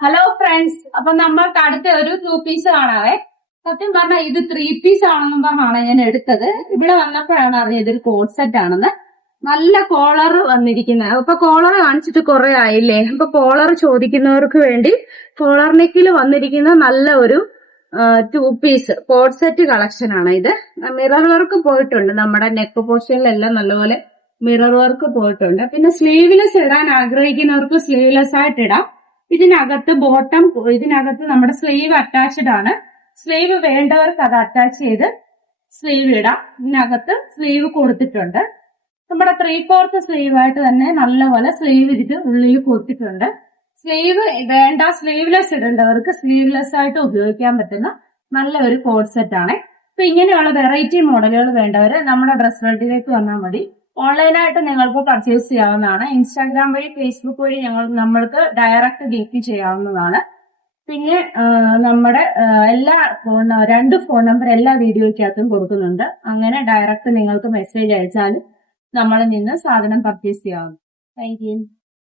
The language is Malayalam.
ഹലോ ഫ്രണ്ട്സ്, അപ്പൊ നമ്മൾക്ക് അടുത്ത ഒരു 2 പീസ് കാണാവേ. സത്യം പറഞ്ഞാൽ ഇത് 3 പീസ് ആണെന്നും പറഞ്ഞാണ് ഞാൻ എടുത്തത്. ഇവിടെ വന്നപ്പോഴാണ് അറിഞ്ഞത് ഇതൊരു കോഡ് സെറ്റ് ആണെന്ന്. നല്ല കോളർ വന്നിരിക്കുന്നത്. അപ്പൊ കോളർ കാണിച്ചിട്ട് കുറെ ആയില്ലേ. അപ്പൊ കോളർ ചോദിക്കുന്നവർക്ക് വേണ്ടി കോളർ നെക്കിൽ വന്നിരിക്കുന്ന നല്ല ഒരു 2 പീസ് കോഡ് സെറ്റ് കളക്ഷൻ ആണ് ഇത്. മിറർ വർക്ക് പോയിട്ടുണ്ട്, നമ്മുടെ നെക്ക് പോർഷനിലെല്ലാം നല്ലപോലെ മിറർ വർക്ക് പോയിട്ടുണ്ട്. പിന്നെ സ്ലീവ്ലെസ് ഇടാൻ ആഗ്രഹിക്കുന്നവർക്ക് സ്ലീവ്ലെസ് ആയിട്ട് ഇടാം. ഇതിനകത്ത് ഇതിനകത്ത് നമ്മുടെ സ്ലീവ് അറ്റാച്ച്ഡ് ആണ്. സ്ലീവ് വേണ്ടവർക്ക് അത് അറ്റാച്ച് ചെയ്ത് സ്ലീവ് ഇടാം. ഇതിനകത്ത് സ്ലീവ് കൊടുത്തിട്ടുണ്ട്. നമ്മുടെ 3/4 സ്ലീവ് ആയിട്ട് തന്നെ നല്ലപോലെ സ്ലീവ് ഇതിട്ട് ഉള്ളിൽ കൊടുത്തിട്ടുണ്ട്. സ്ലീവ് വേണ്ട, സ്ലീവ്ലെസ് ഇടേണ്ടവർക്ക് സ്ലീവ്ലെസ് ആയിട്ട് ഉപയോഗിക്കാൻ പറ്റുന്ന നല്ല ഒരു കോഡ് സെറ്റ് ആണ്. അപ്പൊ ഇങ്ങനെയുള്ള വെറൈറ്റി മോഡലുകൾ വേണ്ടവര് നമ്മുടെ ഡ്രസ് വേൾഡിലേക്ക് വന്നാൽ മതി. ഓൺലൈനായിട്ട് നിങ്ങൾക്ക് പർച്ചേസ് ചെയ്യാവുന്നതാണ്. ഇൻസ്റ്റാഗ്രാം വഴി, ഫേസ്ബുക്ക് വഴി നമ്മൾക്ക് ഡയറക്റ്റ് ഗിഫ്റ്റ് ചെയ്യാവുന്നതാണ്. പിന്നെ നമ്മുടെ എല്ലാ 2 ഫോൺ നമ്പർ എല്ലാ വീഡിയോയ്ക്കകത്തും കൊടുക്കുന്നുണ്ട്. അങ്ങനെ ഡയറക്റ്റ് നിങ്ങൾക്ക് മെസ്സേജ് അയച്ചാൽ നമ്മളിൽ നിന്ന് സാധനം പർച്ചേസ് ചെയ്യാവുന്നു. Thank you.